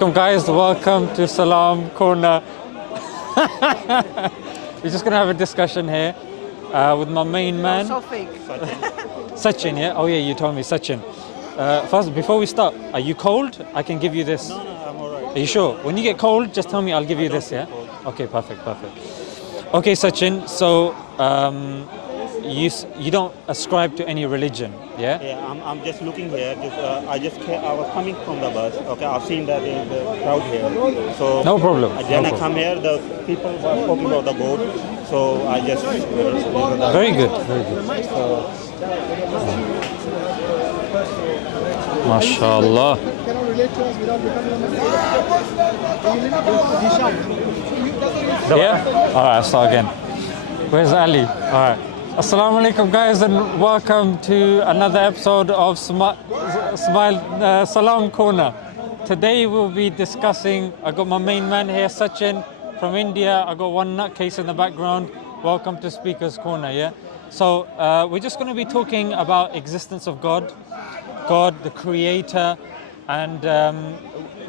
Welcome guys, welcome to Salam Corner. We're just gonna have a discussion here with my main man. So fake. Sachin, yeah? Oh yeah, you told me, Sachin. First, before we start, are you cold? I can give you this. No, I'm alright. Are you sure? When you get cold, just tell me, I'll give you this, yeah? Okay, perfect. Okay, Sachin, so you don't ascribe to any religion, yeah? Yeah, I'm just looking here. I was coming from the bus. Okay, I've seen that there is a crowd here. So No problem. Then no I problem. come here. The people were talking about the boat. So I just. Very good, very good. MashaAllah. Yeah? Alright, I'll start again. Where's Ali? Alright. Assalamu alaikum guys and welcome to another episode of Salam Corner. Today we'll be discussing, I got my main man here, Sachin from India. I got one nutcase in the background. Welcome to Speaker's Corner, yeah? So we're just going to be talking about existence of God, the creator, and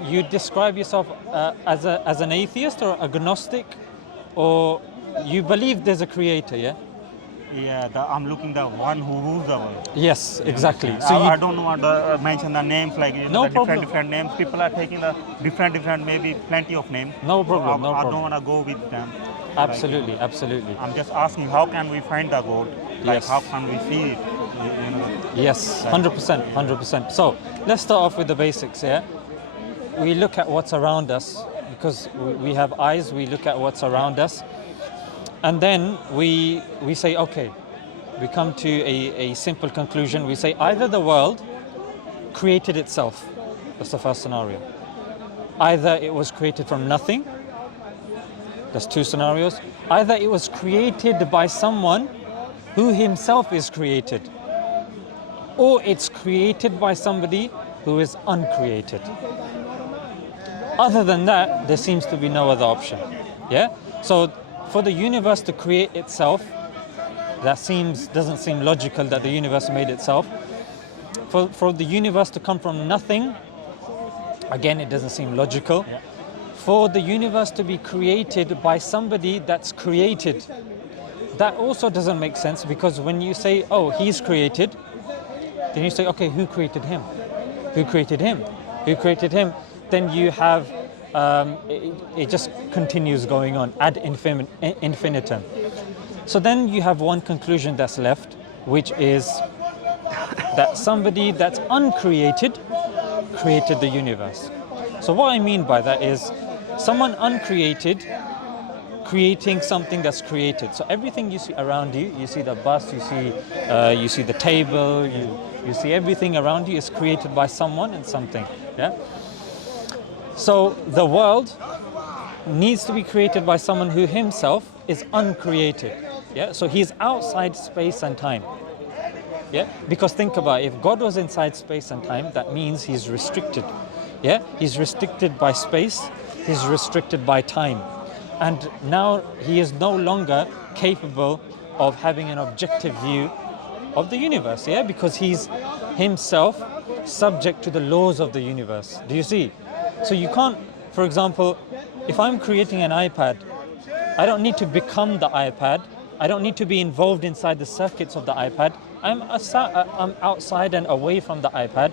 you describe yourself as an atheist or agnostic, or you believe there's a creator, yeah? Yeah, I'm looking the one who rules the world. Yes, exactly. So I don't want to mention the names like No the problem. different names. People are taking the different maybe plenty of names. No problem, no I problem. don't want to go with them. Absolutely, absolutely. I'm just asking, how can we find the God? Like, Yes. how can we see it? You know? Yes, 100%, 100%. So let's start off with the basics, yeah? We look at what's around us because we have eyes, we look at what's around us. And then we say, okay, we come to a simple conclusion. We say either the world created itself. That's the first scenario. Either it was created from nothing. That's two scenarios. Either it was created by someone who himself is created, or it's created by somebody who is uncreated. Other than that, there seems to be no other option. Yeah? So for the universe to create itself, doesn't seem logical that the universe made itself. For the universe to come from nothing, again, it doesn't seem logical. Yeah. For the universe to be created by somebody that's created, that also doesn't make sense, because when you say, oh, he's created, then you say, okay, who created him? Who created him? Who created him? Then you have, it just continues going on ad infinitum. So then you have one conclusion that's left, which is that somebody that's uncreated created the universe. So what I mean by that is someone uncreated creating something that's created. So everything you see around you, you see the bus, you see the table, you see everything around you is created by someone and something. Yeah. So the world needs to be created by someone who himself is uncreated. Yeah. So he's outside space and time. Yeah. Because think about it, if God was inside space and time, that means he's restricted. Yeah. He's restricted by space. He's restricted by time. And now he is no longer capable of having an objective view of the universe, yeah? Because he's himself subject to the laws of the universe. Do you see? So you can't, for example, if I'm creating an iPad, I don't need to become the iPad. I don't need to be involved inside the circuits of the iPad. I'm outside and away from the iPad,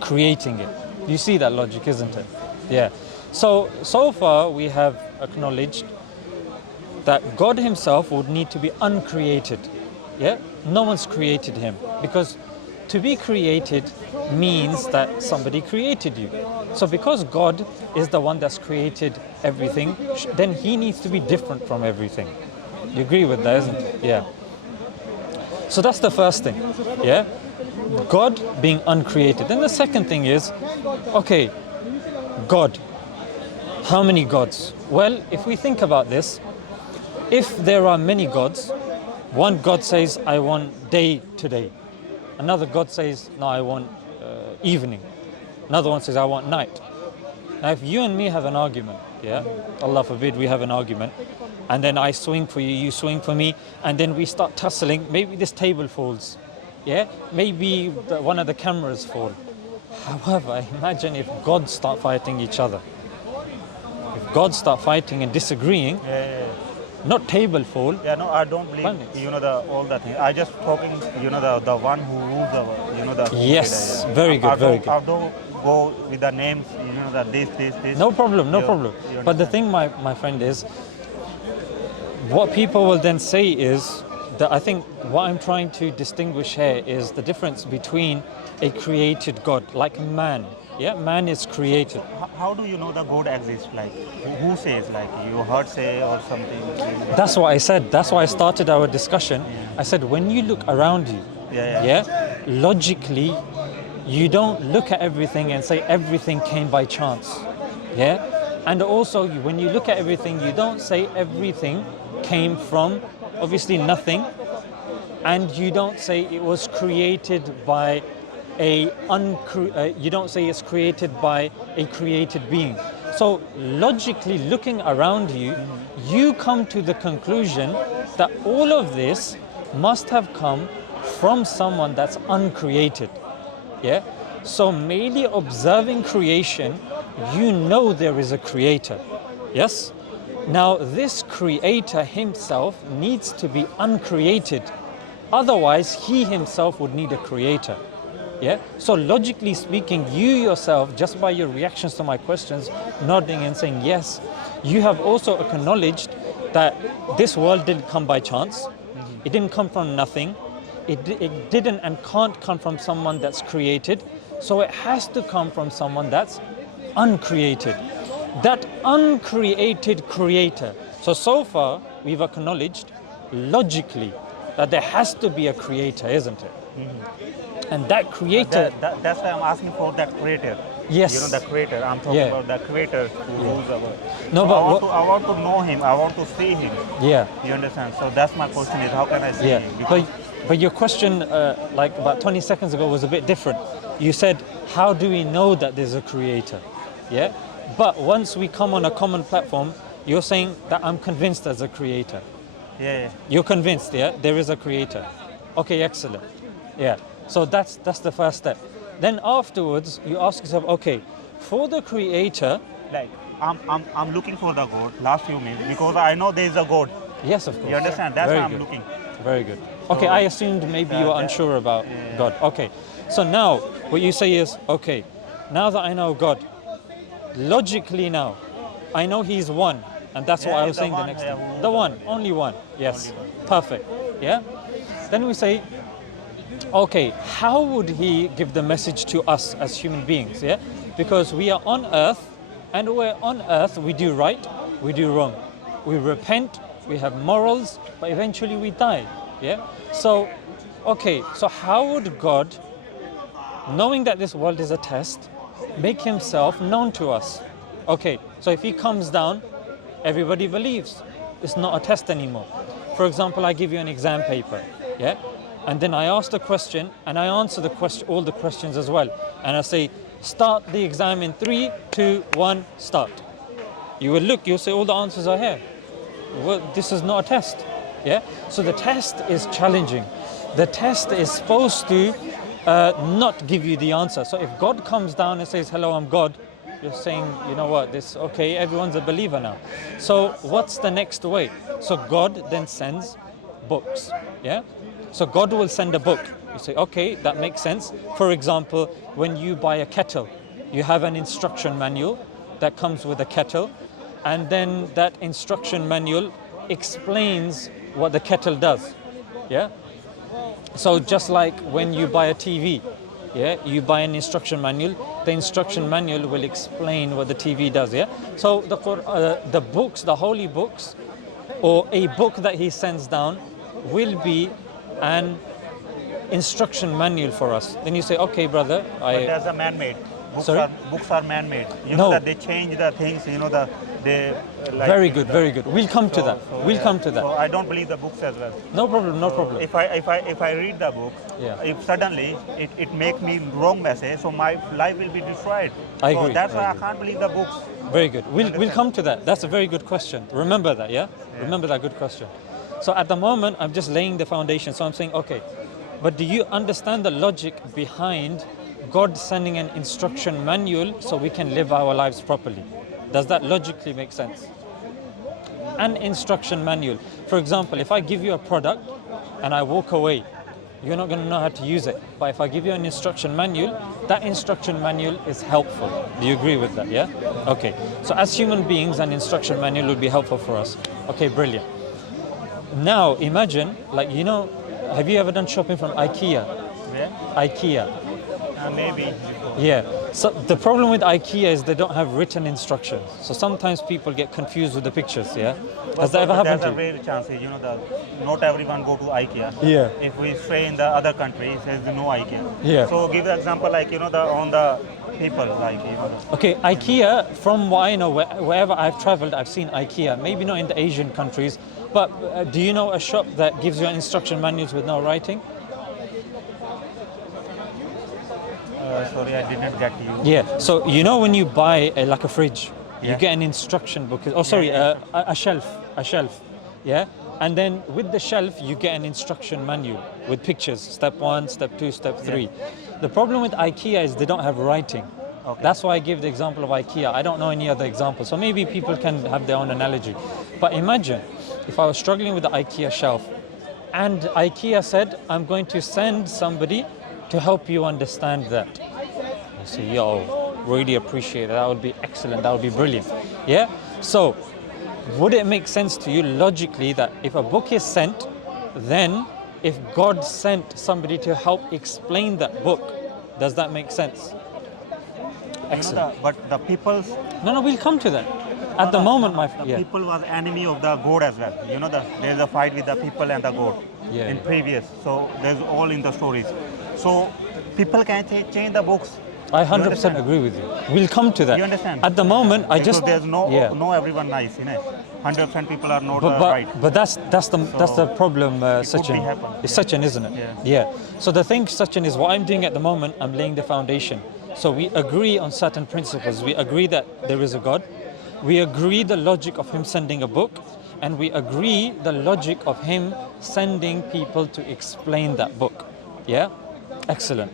creating it. You see that logic, isn't it? Yeah. So far we have acknowledged that God himself would need to be uncreated. Yeah? No one's created him, because to be created means that somebody created you. So because God is the one that's created everything, then he needs to be different from everything. You agree with that, isn't it? Yeah. So that's the first thing. Yeah? God being uncreated. Then the second thing is, okay, God. How many gods? Well, if we think about this, if there are many gods, one God says, I want day today. Another God says, no, I want evening. Another one says, I want night. Now, if you and me have an argument, yeah, Allah forbid we have an argument, and then I swing for you, you swing for me, and then we start tussling, maybe this table falls, yeah? Maybe one of the cameras fall. However, imagine if gods start fighting each other. If gods start fighting and disagreeing, not table fall. Yeah, no, I don't believe, Planets. all the things. I just talking, the one who rules the. Yes, yeah. very good, very good. I don't go with the names, this. No problem, no You- problem. you But the understand? thing, my friend, is what people will then say is that I think what I'm trying to distinguish here is the difference between a created God, like man. Yeah, man is created. How do you know the God exists? Like, who says? Like, you heard say or something? That's what I said. That's why I started our discussion. I said, when you look around you, logically, you don't look at everything and say everything came by chance. Yeah? And also, when you look at everything, you don't say everything came from, obviously, nothing. And you don't say it was created by you don't say it's created by a created being. So logically looking around you, you come to the conclusion that all of this must have come from someone that's uncreated. Yeah? So merely observing creation, you know there is a creator. Yes? Now this creator himself needs to be uncreated. Otherwise, he himself would need a creator. Yeah. So logically speaking, you yourself, just by your reactions to my questions, nodding and saying yes, you have also acknowledged that this world didn't come by chance. It didn't come from nothing. It didn't and can't come from someone that's created. So it has to come from someone that's uncreated. That uncreated creator. So far, we've acknowledged logically that there has to be a creator, isn't it? And that creator... That's why I'm asking for that creator. Yes. The creator. I'm talking about the creator who rules the world. No, So but I want to know him. I want to see him. Yeah. You understand? So that's my question is, how can I see Yeah. him? Because But your question, like about 20 seconds ago, was a bit different. You said, how do we know that there's a creator? Yeah. But once we come on a common platform, you're saying that I'm convinced there's a creator. yeah. You're convinced, yeah? There is a creator. Okay, excellent. Yeah. So that's the first step. Then afterwards, you ask yourself, okay, for the creator... Like, I'm looking for the God last few minutes because I know there is a God. Yes, of course. You understand? That's Very why I'm good. looking. Very good. Okay, I assumed maybe you were unsure about God. Okay. So now, what you say is, okay, now that I know God, logically now, I know He's one. And that's what I was saying the next thing. The one, only one. Yes. Perfect. Yeah? Then we say, okay, how would He give the message to us as human beings? Yeah? Because we are on earth, and we're on earth, we do right, we do wrong. We repent, we have morals, but eventually we die. Yeah? So, okay, so how would God, knowing that this world is a test, make Himself known to us? Okay, so if He comes down, everybody believes. It's not a test anymore. For example, I give you an exam paper, yeah? And then I ask the question, and I answer the question, all the questions as well. And I say, start the exam in 3, 2, 1, start. You will look, you'll say all the answers are here. Well, this is not a test, yeah? So the test is challenging. The test is supposed to not give you the answer. So if God comes down and says, hello, I'm God, you're saying, you know what, okay, everyone's a believer now. So what's the next way? So God then sends books, yeah? So God will send a book. You say, okay, that makes sense. For example, when you buy a kettle, you have an instruction manual that comes with a kettle, and then that instruction manual explains what the kettle does, yeah? So just like when you buy a TV, yeah, you buy an instruction manual, the instruction manual will explain what the TV does, yeah? So the books, the holy books, or a book that He sends down will be an instruction manual for us. Then you say, okay, brother, But that's a man-made. Books are man-made. You No. know that they change the things, they... Like Very good, very good. We'll come to that. We'll come to that. So I don't believe the books as well. No problem, no problem. If I read the book, Yeah. if suddenly it make me wrong message, so my life will be destroyed. I So agree, that's I why I agree. can't believe the books. Very good. We'll come to that. That's a very good question. Remember that, yeah? Remember that good question. So at the moment, I'm just laying the foundation. So I'm saying, okay, but do you understand the logic behind God sending an instruction manual so we can live our lives properly. Does that logically make sense? An instruction manual. For example, if I give you a product and I walk away, you're not going to know how to use it. But if I give you an instruction manual, that instruction manual is helpful. Do you agree with that? Yeah? Okay. So as human beings, an instruction manual would be helpful for us. Okay, brilliant. Now imagine, like, you know, have you ever done shopping from IKEA? Where? IKEA. Maybe. Yeah. So the problem with IKEA is they don't have written instructions. So sometimes people get confused with the pictures. Yeah. Has that ever happened to you? There's a rare chance, you know, that not everyone go to IKEA. Yeah. If we stay in the other country, it says no IKEA. Yeah. So give the example, like, you know, on the people, like, you know. Okay, IKEA, from what I know, wherever I've traveled, I've seen IKEA. Maybe not in the Asian countries, but do you know a shop that gives you instruction manuals with no writing? Sorry, I didn't get you. Yeah, so you know when you buy like a fridge, Yeah. you get an instruction book. Oh, sorry, Yeah. a shelf. Yeah, and then with the shelf, you get an instruction manual with pictures. Step 1, step 2, step 3. The problem with IKEA is they don't have writing. Okay. That's why I gave the example of IKEA. I don't know any other example. So maybe people can have their own analogy. But imagine if I was struggling with the IKEA shelf and IKEA said, I'm going to send somebody to help you understand that. You say, yo, really appreciate it. That would be excellent. That would be brilliant. Yeah? So would it make sense to you logically that if a book is sent, then if God sent somebody to help explain that book, does that make sense? Excellent. You know, but the people's No, we'll come to that. At the moment, my the yeah. people was enemy of the God as well. You know, there's a fight with the people and the God Yeah, in yeah. previous. So there's all in the stories. So people can change the books. I You 100% understand? agree with you. We'll come to that. You understand? At the moment, I Because just there's no yeah. everyone nice, you know. 100% people are not But right. that's the problem, could be Sachin. happen, It's yeah. Sachin, isn't it? Yeah. So the thing, Sachin, is what I'm doing at the moment. I'm laying the foundation. So we agree on certain principles. We agree that there is a God. We agree the logic of Him sending a book, and we agree the logic of Him sending people to explain that book. Yeah, excellent.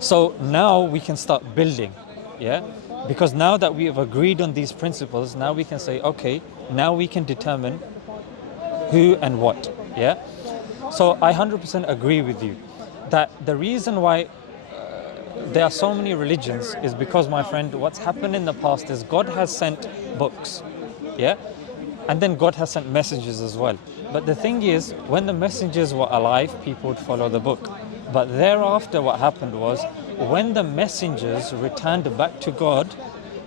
So now we can start building. Yeah, because now that we have agreed on these principles, now we can say, okay, now we can determine who and what. Yeah. So I 100% agree with you that the reason why there are so many religions is because, my friend, what's happened in the past is God has sent books, yeah, and then God has sent messages as well. But the thing is, when the messengers were alive, people would follow the book. But thereafter, what happened was, when the messengers returned back to God,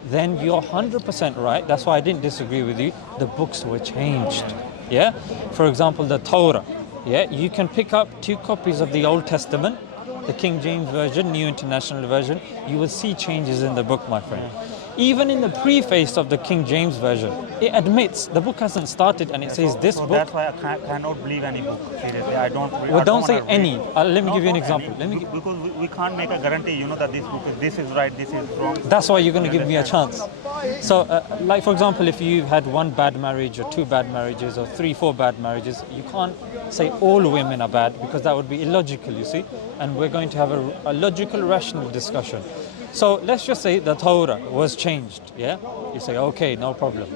then you're 100% right. That's why I didn't disagree with you. The books were changed. Yeah. For example, the Torah. Yeah. You can pick up 2 copies of the Old Testament, the King James Version, New International Version. You will see changes in the book, my friend. Even in the preface of the King James Version, it admits the book hasn't started, and it says this so book. That's why I cannot believe any book. Seriously, I don't. Well, I don't say wanna any. read. Let me No, give you an not example. any. Because we can't make a guarantee. You know that this is right, this is wrong. That's why you're going to give me a understand? chance. So, like for example, if you've had 1 bad marriage or 2 bad marriages or 3, 4 bad marriages, you can't say all women are bad, because that would be illogical, you see. And we're going to have a logical, rational discussion. So let's just say the Torah was changed, yeah? You say, okay, no problem.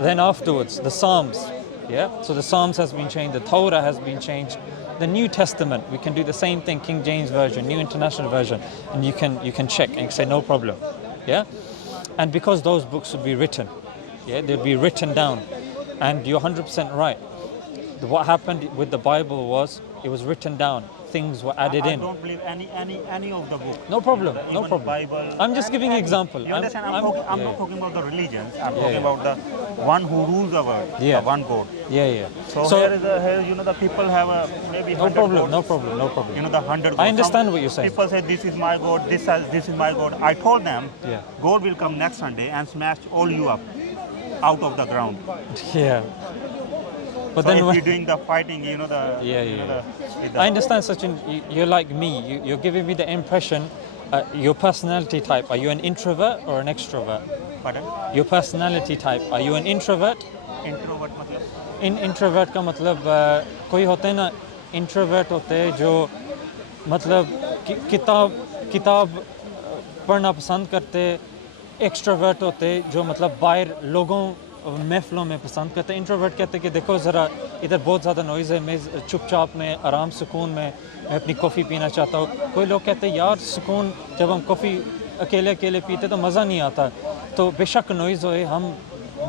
Then afterwards, the Psalms, yeah? So the Psalms has been changed, the Torah has been changed. The New Testament, we can do the same thing, King James Version, New International Version, and you can check and say, no problem, yeah? And because those books would be written, yeah, they'd be written down. And you're 100% right. What happened with the Bible was, it was written down. Things were added I in. don't believe any of the books. No problem, Even no problem. Bible, I'm just giving you an example. You understand? I'm yeah. not talking about the religions. I'm Yeah, talking yeah. about the one who rules the world, Yeah. the one God. Yeah. So here you know the people have maybe No 100 problem, gods. no problem. You know the 100 gods. I understand Some what you're saying. People say this is my God, this is my God. I told them, Yeah. God will come next Sunday and smash all you up out of the ground. Yeah. But So then if when, you're doing the fighting, you know the. Yeah, you yeah, know, with the I understand, Sachin, you're like me. You're giving me the impression, your personality type, are you an introvert or an extrovert? Pardon? Your personality type, are you an introvert? Introvert मतलब? Introvert का मतलब कोई होते हैं ना, introvert होते हैं जो मतलब किताब किताब पढ़ना पसंद करते, एक्सट्रोवर्ट होते जो मतलब बाहर लोगों महफिलों में पसंद करते, इंट्रोवर्ट कहते कि देखो ज़रा इधर बहुत ज़्यादा नॉइज़ है, मैं चुपचाप में आराम सुकून में मैं अपनी कॉफ़ी पीना चाहता हूँ। कोई लोग कहते यार सुकून जब हम कॉफ़ी अकेले अकेले पीते तो मज़ा नहीं आता, तो बेशक नॉइज़ होए हम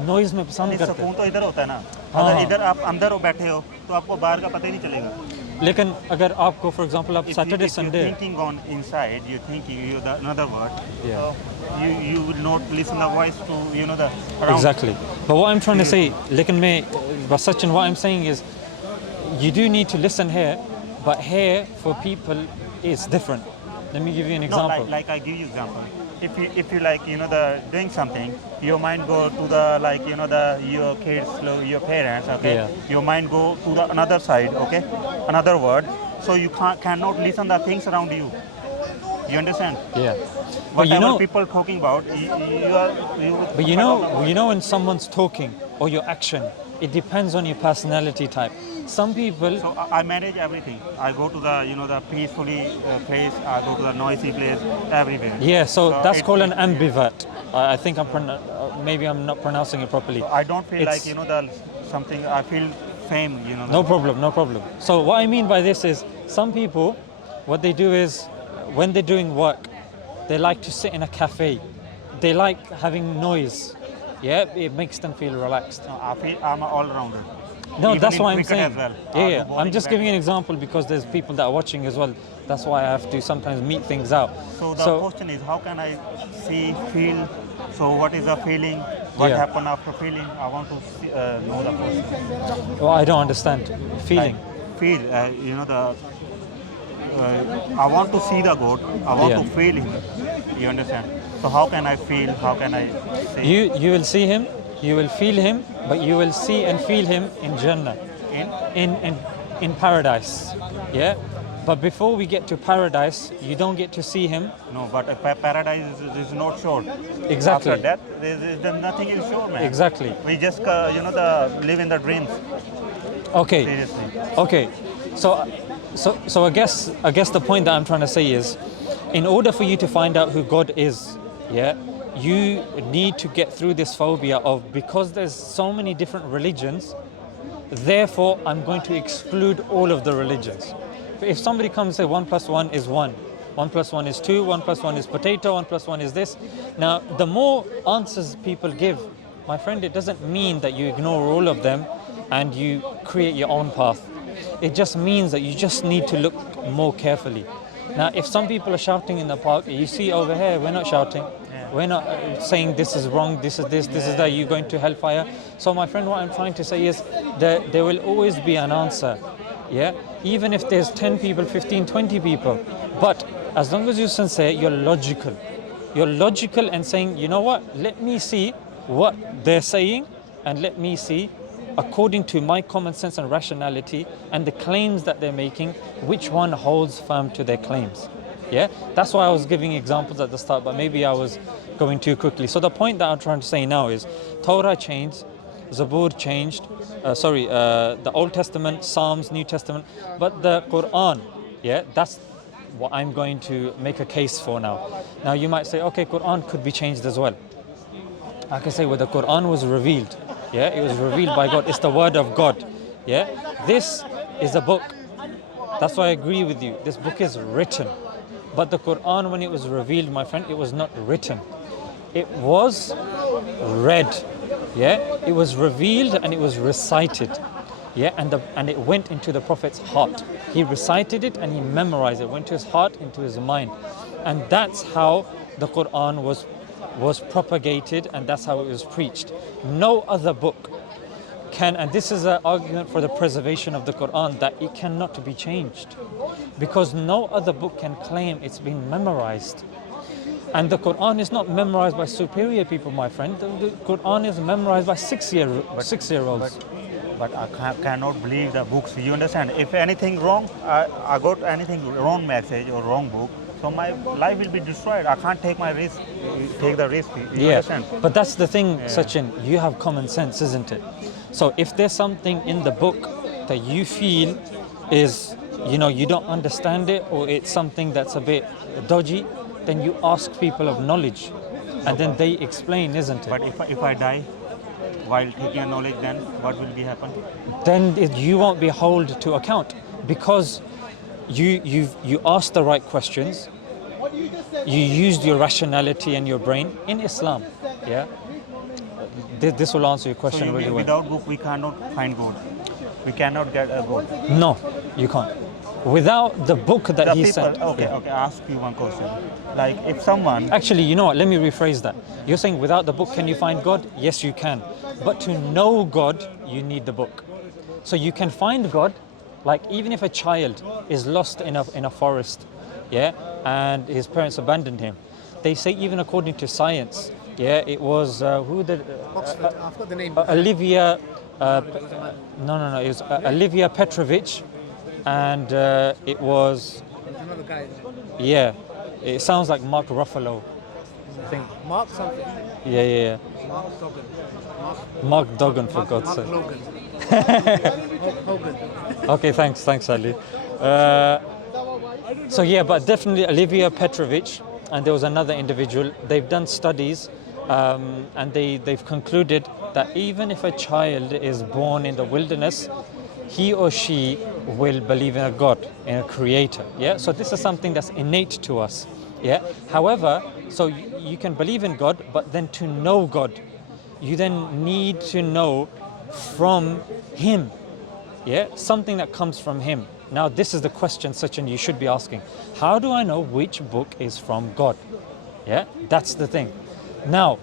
नॉइज़ में पसंद करते हैं। सुकून तो इधर होता है ना, हाँ। अगर इधर आप अंदर हो बैठे हो तो आपको बाहर का पता ही नहीं चलेगा। लेकिन अगर आपको फॉर एग्जांपल आप Saturday Sunday thinking on inside, you thinking you the another word, Yeah. so you will not listen the voice to the around. Exactly. But what I'm trying to say, लेकिन मैं but Sachin, what I'm saying is you do need to listen here, but here for people is different. Let me give you an No, example. like I give you example. If you like the doing something, your mind go to the like the your kids, your parents, okay. Yeah. Your mind go to the another side, okay, another word. So you cannot listen the things around you. You understand? Yeah. But Whatever people talking about, you. But you know when someone's talking or your action, it depends on your personality type. Some people. So I manage everything. I go to the the peacefully place. I go to the noisy place. Everywhere. Yeah. So that's it- called an it- ambivert. I think maybe I'm not pronouncing it properly. I don't feel like It's- the something. I feel same. No problem, no problem. So what I mean by this is some people, what they do is when they're doing work, they like to sit in a cafe. They like having noise. Yeah, it makes them feel relaxed. No, I feel I'm an all-rounder. No, Even that's in what I'm cricket saying. as well. Yeah, I do yeah. bowling, I'm just giving you an batting. example because there's people that are watching as well. That's why I have to sometimes meet things out. So the question is, how can I see, feel? So what is the feeling? What Yeah. happened after feeling? I want to see, know the person. Well, I don't understand. Feeling. Like, feel, the. I want to see the God. I want Yeah. to feel Him. You understand? So how can I feel? How can I say? You will see him, you will feel him, but you will see and feel him in Jannah. In paradise. Yeah? But before we get to paradise, you don't get to see him. No, but paradise is not sure. Exactly. After that, there's nothing is sure, man. Exactly. We just live in the dreams. Okay. Seriously. Okay. So I guess the point that I'm trying to say is, in order for you to find out who God is, yeah, you need to get through this phobia of, because there's so many different religions, therefore I'm going to exclude all of the religions. If somebody comes and say 1 + 1 is 1, 1 + 1 is 2, 1 + 1 is potato, 1 + 1 is this. Now, the more answers people give, my friend, it doesn't mean that you ignore all of them and you create your own path. It just means that you just need to look more carefully. Now, if some people are shouting in the park, you see over here, we're not shouting. We're not saying this is wrong, this is this, this is that, you're going to hellfire. So my friend, what I'm trying to say is that there will always be an answer. Yeah? Even if there's 10 people, 15, 20 people. But as long as you're sincere, you're logical. You're logical and saying, you know what, let me see what they're saying and let me see, according to my common sense and rationality and the claims that they're making, which one holds firm to their claims. Yeah, that's why I was giving examples at the start, but maybe I was going too quickly. So the point that I'm trying to say now is Torah changed, Zabur changed, the Old Testament, Psalms, New Testament, but the Quran, yeah, that's what I'm going to make a case for now. Now you might say, okay, Quran could be changed as well. I can say, well, the Quran was revealed. Yeah, it was revealed by God. It's the word of God. Yeah, this is a book. That's why I agree with you. This book is written. But the Quran, when it was revealed, my friend, it was not written. It was read. Yeah, it was revealed and it was recited. Yeah, and it went into the Prophet's heart. He recited it and he memorized it. Went to his heart, into his mind, and that's how the Quran was propagated, and that's how it was preached. No other book can, and this is an argument for the preservation of the Quran, that it cannot be changed, because no other book can claim it's been memorized. And the Quran is not memorized by superior people, my friend. The Quran is memorized by six-year-olds. But I cannot believe the books. You understand? If anything wrong, I got anything wrong message or wrong book, so my life will be destroyed. I can't take the risk. You understand? But that's the thing, Sachin. You have common sense, isn't it? So if there's something in the book that you feel is you don't understand it, or it's something that's a bit dodgy, then you ask people of knowledge, and then they explain, isn't it? But if I die while taking a knowledge, then what will be happen? Then you won't be held to account, because you asked the right questions, you used your rationality and your brain in Islam. Yeah, this will answer your So question really well. without book we cannot find God. We cannot get a God. No, you can't. Without the book that The he people, sent. okay, Yeah. okay. Ask you one question. Like if someone, Actually, you know what? Let me rephrase that. You're saying without the book, can you find God? Yes, you can. But to know God, you need the book. So you can find God, like even if a child is lost in a forest, yeah, and his parents abandoned him. They say even according to science, yeah, it was who did Oxford, I've got the name. Olivia. No. It was Olivia Petrovich, and it was There's another guy. yeah. It sounds like Mark Ruffalo. I think. Mark something. Yeah. Mark Duggan. Mark Duggan, for God's Mark sake. Logan. Hogan. Okay, thanks, Ali. So yeah, but definitely Olivia Petrovich, and there was another individual. They've done studies, and they've concluded that even if a child is born in the wilderness, he or she will believe in a God, in a creator. Yeah. So this is something that's innate to us. Yeah. However, so you can believe in God, but then to know God, you then need to know from Him. Yeah, something that comes from Him. Now, this is the question, Sachin, you should be asking. How do I know which book is from God? Yeah, that's the thing. Now,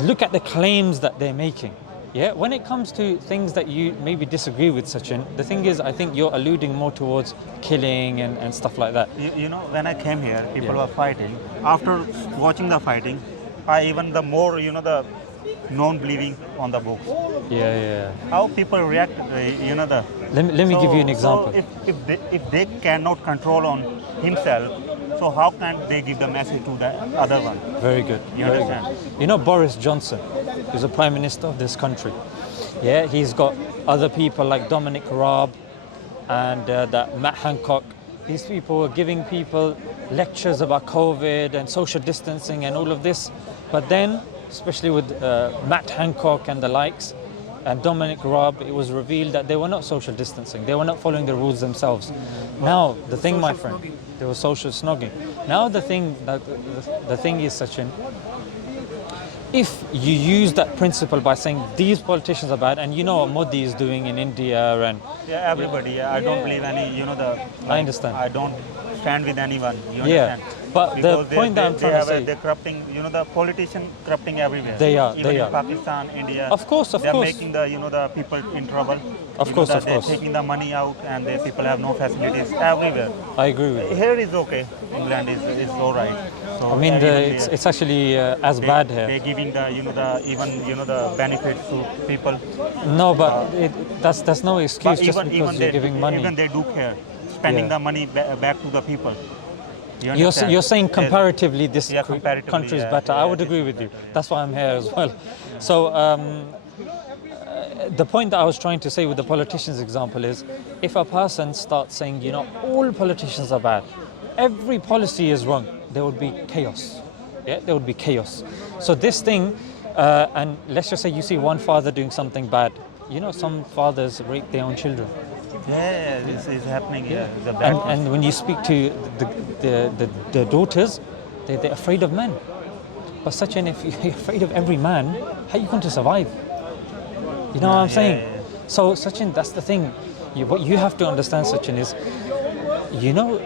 look at the claims that they're making. Yeah, when it comes to things that you maybe disagree with, Sachin, the thing is, I think you're alluding more towards killing and stuff like that. you know, when I came here, people Yeah. were fighting. After watching the fighting, I even the more, the non-believing on the books. Yeah. How people react, the. Let me give you an example. So if they cannot control on himself, so how can they give the message to the other one? Very good. You very understand? good. You know Boris Johnson, who's the Prime Minister of this country. Yeah, he's got other people like Dominic Raab and that Matt Hancock. These people were giving people lectures about COVID and social distancing and all of this. But then, especially with Matt Hancock and the likes, and Dominic Raab, it was revealed that they were not social distancing. They were not following the rules themselves. Now, the thing, my friend, there was social snogging. Now, the thing is, Sachin, if you use that principle by saying these politicians are bad, and you know what Modi is doing in India, and Yeah, everybody. I don't believe any, I understand. I don't stand with anyone. You Yeah, understand? but Because the point that I'm trying to say, they're corrupting, the politician corrupting everywhere. They are, Even they in are. Pakistan, India. Of course. They're making the, the people in trouble. Of course. They're taking the money out, and the people have no facilities everywhere. I agree with you. Here is okay. England is all right. So I mean, even it's actually as bad here. They're giving the, the benefits to people. No, but that's no excuse But just even because you're giving money. Even they do care, spending Yeah. the money back to the people. You You're understand? saying Yes. comparatively this comparatively, country is yeah, better. I yeah, would this agree is with you. better, yeah. That's why I'm here as well. So the point that I was trying to say with the politicians example is, if a person starts saying, all politicians are bad, every policy is wrong, there would be chaos. Yeah, there would be chaos. So this thing, and let's just say you see one father doing something bad. Some fathers rape their own children. Yeah, this is happening here. It's a bad And when you speak to the daughters, they're afraid of men. But Sachin, if you're afraid of every man, how are you going to survive? You know what I'm saying? yeah. So Sachin, that's the thing. What you have to understand, Sachin, is,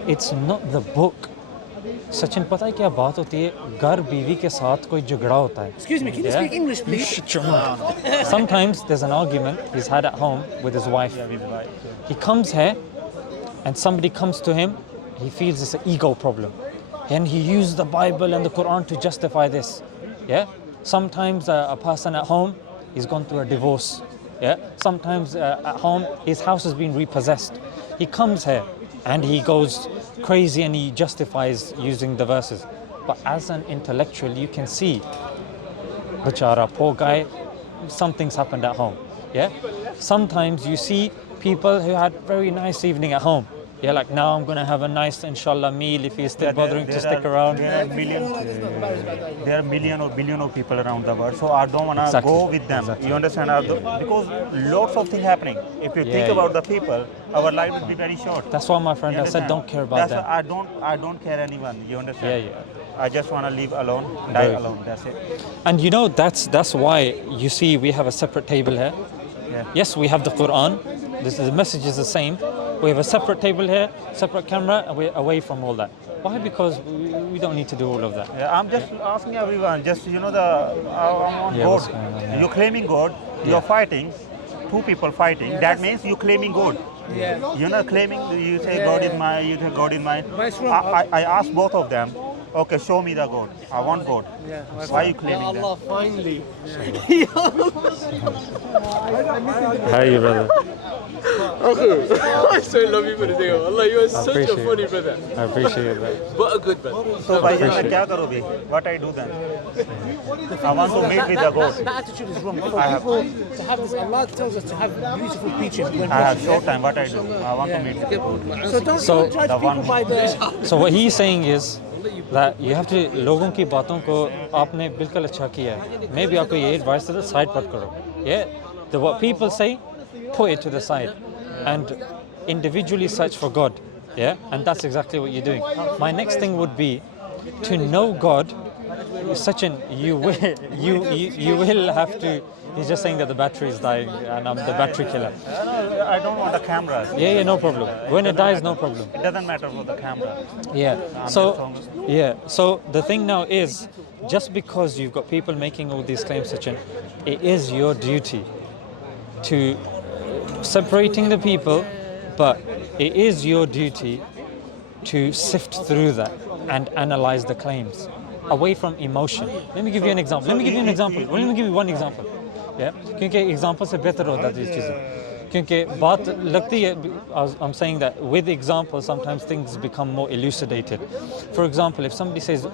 it's not the book. Sachin पता है क्या बात होती है घर बीवी के साथ कोई झगड़ा होता है Excuse me, can you speak English, please? Sometimes there's an argument he's had at home with his wife. He comes here and somebody comes to him, he feels it's an ego problem, and he uses the Bible and the Quran to justify this. Yeah. Sometimes a person at home, he's gone through a divorce. Yeah. Sometimes at home his house has been repossessed. He comes here and he goes crazy and he justifies using the verses. But as an intellectual, you can see, Bachara, poor guy, something's happened at home. Yeah. Sometimes you see people who had very nice evening at home, Yeah, like now I'm going to have a nice, inshallah, meal if he's still bothering to stick around. There are million or billion of people around the world, so I don't want to Exactly. go with them. Exactly. You understand? Because lots of things happening. If you think about the people, our life will be very short. That's why, my friend, You I said understand? don't care about That's that. why I don't care anyone. You understand? Yeah. I just want to live alone, die Right. alone. That's it. And you know, that's why you see we have a separate table here. Yeah. Yes, we have the Quran. The message is the same. We have a separate table here, separate camera, and we're away from all that. Why? Because we don't need to do all of that. Yeah, I'm just asking everyone. Just I'm on Yeah, God. what's going on, yeah. You're claiming God. You're fighting. Two people fighting. That means you're claiming God. Yeah. You're not claiming. You say Yeah, God is yeah. mine. You say God is mine. But it's wrong. I asked both of them. Okay, show me the God. I want God. Yeah. Why are you claiming that? Allah, finally. How are you, brother? I so love you for the day. Allah, you are such a appreciate funny it. brother. I appreciate it, brother. What a good brother. So भाई मैं क्या करूँ भी? What I do then? I want to meet with the God. That attitude is wrong. For people to have this, Allah tells us to have beautiful preaching when I have preaching. short time. What I do? I want to meet with the God. So don't judge the people one- by the. So what he's saying is that you have to लोगों की बातों को आपने बिल्कुल अच्छा किया है. Maybe आपको ये advice है side पर करो. Yeah, what people say, put it to the side, and individually search for God. Yeah, and that's exactly what you're doing. My next thing would be to know God. Sachin, you will have to. He's just saying that the battery is dying and I'm the battery killer. I don't want the cameras. Yeah, no problem. When it dies, no problem. It doesn't matter for the camera. Yeah. So the thing now is, just because you've got people making all these claims, Sachin, it is your duty to separating the people, but it is your duty to sift through that and analyze the claims away from emotion. Let me give you an example. Let me give you one example. Yeah, क्योंकि example से बेहतर होता है ये चीज़ें. क्योंकि बात लगती है, I'm saying that with examples sometimes things become more elucidated. For example, if somebody says,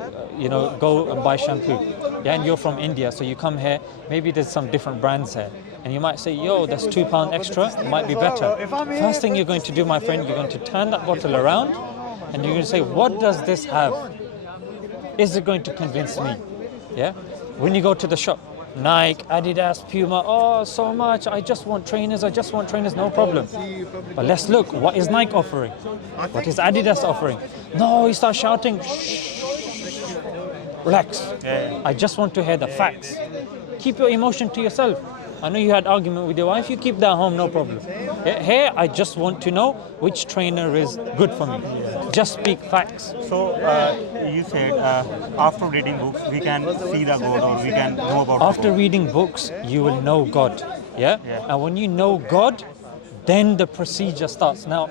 go and buy shampoo, yeah, and you're from India, so you come here, maybe there's some different brands here, and you might say, yo, that's £2 extra, might be better. First thing you're going to do, my friend, you're going to turn that bottle around, and you're going to say, what does this have? Is it going to convince me? Yeah. When you go to the shop, Nike, Adidas, Puma, oh, so much. I just want trainers, no problem. But let's look, what is Nike offering? What is Adidas offering? No, you start shouting, shh, relax. Yeah. I just want to hear the facts. Keep your emotion to yourself. I know you had argument with your wife, you keep that home, no problem. Here, I just want to know which trainer is good for me. Just speak facts. So you said after reading books we can see the God or we can know about After the God. reading books, you will know God. Yeah? And when you know God, then the procedure starts. Now,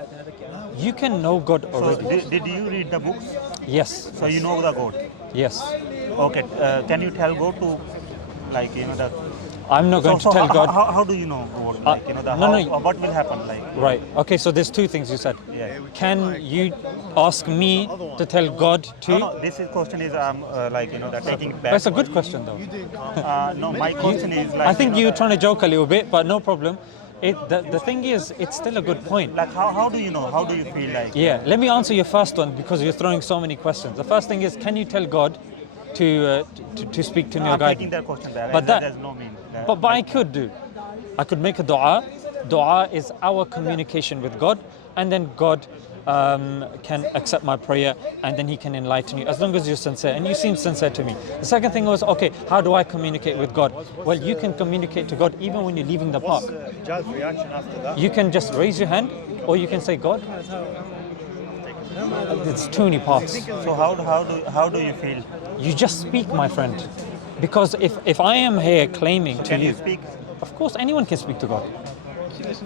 you can know God So already. did you read the books? Yes. So you know the God. Yes. Okay. Can you tell God to the? I'm not going to tell God. How do you know God? What will happen? Right. Okay, so there's two things you said. Yeah. Can you ask me to tell God to? No, this question is taking it back. That's a good question though. No, my question is I think you're trying to joke a little bit, but no problem. The thing is, it's still a good point. Like how do you know? How do you feel like? Yeah, let me answer your first one because you're throwing so many questions. The first thing is, can you tell God to speak to me or I'm guide taking me? that question back. But There's no mean. But I could do. I could make a dua. Dua is our communication with God, and then God can accept my prayer, and then He can enlighten you as long as you're sincere. And you seem sincere to me. The second thing was, okay, how do I communicate with God? Well, you can communicate to God even when you're leaving the park. Jazz reaction after that? You can just raise your hand, or you can say, God. There's too many paths. So how do you feel? You just speak, my friend. Because if I am here claiming to Can you, you speak? of course anyone can speak to God.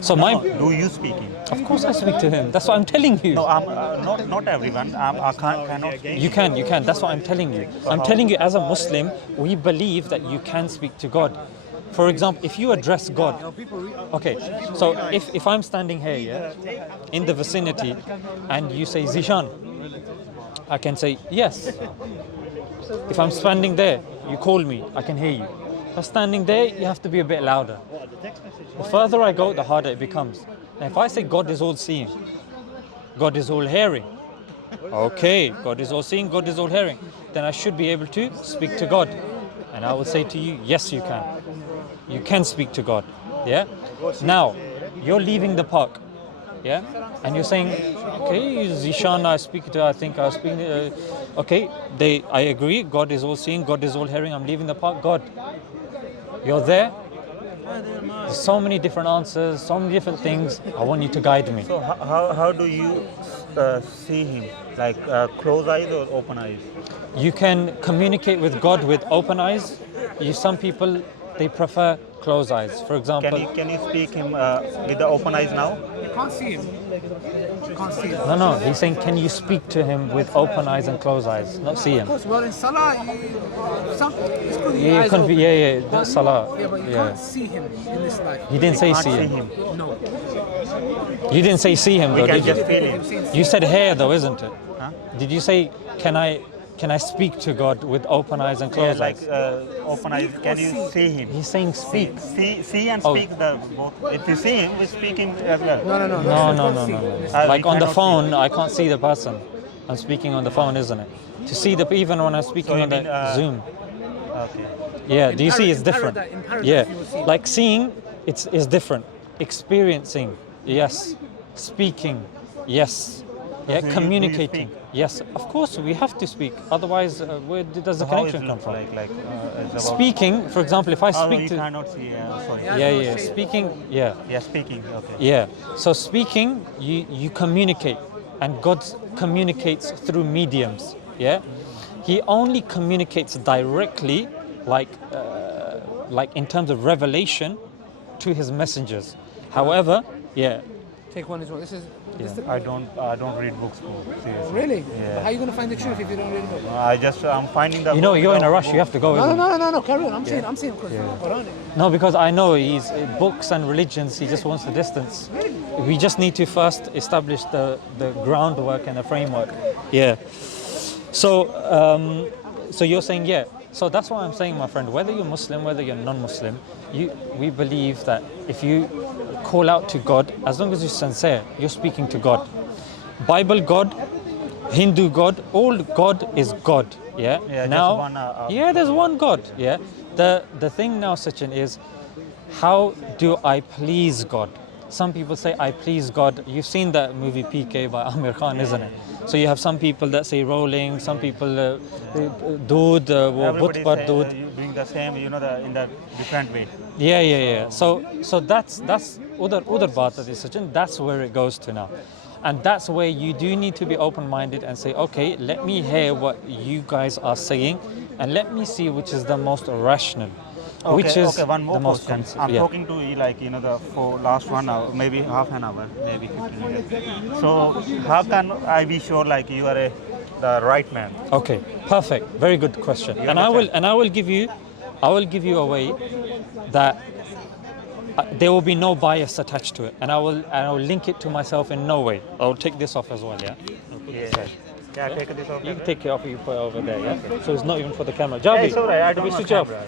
So Do you speaking? of course I speak to Him. That's what I'm telling you. No, I'm not everyone. I cannot speak. You can. That's what I'm telling you. I'm telling you, as a Muslim, we believe that you can speak to God. For example, if you address God, okay, so if I'm standing here, yeah, in the vicinity, and you say Zeeshan, I can say yes. If I'm standing there, you call me, I can hear you. If I'm standing there, you have to be a bit louder. The further I go, the harder it becomes. And if I say God is all seeing, God is all hearing. Okay, God is all seeing, God is all hearing. Then I should be able to speak to God. And I will say to you, yes, you can. You can speak to God. Yeah? Now, you're leaving the park. Yeah? And you're saying, okay, Zeeshan, I think I was speaking. Okay, I agree. God is all seeing, God is all hearing. I'm leaving the park. God, you're there. There's so many different answers, so many different things. I want you to guide me. So how do you see him? Like closed eyes or open eyes? You can communicate with God with open eyes. Some people, they prefer closed eyes. For example, Can you speak him with the open eyes now? You can't see him. You can't see him. no, he's saying, can you speak to him with open eyes and closed eyes, not see him? Of course, well, in Salah, it's good your eyes open. That's Salah. Yeah, but you can't see him in this life. He didn't say Can't see see him. him. No. You didn't say see him We though, can did you? just feel him. You said hair though, isn't it? Huh? Did you say, can I speak to God with open eyes and Yeah, closed like eyes? open eyes. Can you see him? He's saying speak. See and Oh. speak the both. If you see him, we speak him as well. No. Like We on the cannot phone, I can't see the person. I'm speaking on the phone, isn't it? To see even when I'm speaking So you on the mean, Zoom. Okay. Yeah, In do you see it's different? in paradise Yeah, you will see. like seeing, it's different. Experiencing, yes. Speaking, yes. Yeah, do you communicating, speak? yes. Of course, we have to speak. Otherwise, where does the So how is connection come it from? it's about Speaking, for example, if I how speak you to, cannot see. Sorry. yeah, speaking, yeah. Yeah, speaking. Okay. Yeah. So speaking, you communicate, and God communicates through mediums. Yeah. He only communicates directly, like in terms of revelation, to his messengers. However, yeah. Take one as well. This is I don't read books. Seriously. really. Yeah. How are you going to find the truth if you don't read a book? I'm finding the. You know, book you're in a without rush. book. You have to go. isn't it? No. Carry on. I'm saying because Quran. No, because I know he's books and religions. He just wants the distance. We just need to first establish the groundwork and the framework. Yeah. So you're saying yeah. So that's why I'm saying, my friend, whether you're Muslim, whether you're non-Muslim, we believe that if you call out to God, as long as you're sincere, you're speaking to God. Bible God, Hindu God, all God is God. Yeah. Yeah, Now, just one, there's one God. Yeah. The thing now, Sachin, is how do I please God? Some people say I please God. You've seen that movie PK by Amir Khan, isn't it? So you have some people that say rolling, some people dood, Everybody but say, dood. you doing the same, in the different way. Yeah. So that's other baat that is Sachin. That's where it goes to now. And that's where you do need to be open-minded and say, okay, let me hear what you guys are saying and let me see which is the most rational. Which is one more the most question. consi- I'm yeah. talking to you for last 1 hour, maybe half an hour, maybe 15 minutes. So how can I be sure you are the right man? Okay, perfect. Very good question. You And I understand? will give you a way that there will be no bias attached to it, and I will link it to myself in no way. I will take this off as well. Yeah. Yeah, take this off. You take it off. You put it over there. Yeah. So it's not even for the camera. Javi, it's alright. I don't we want switch off. camera.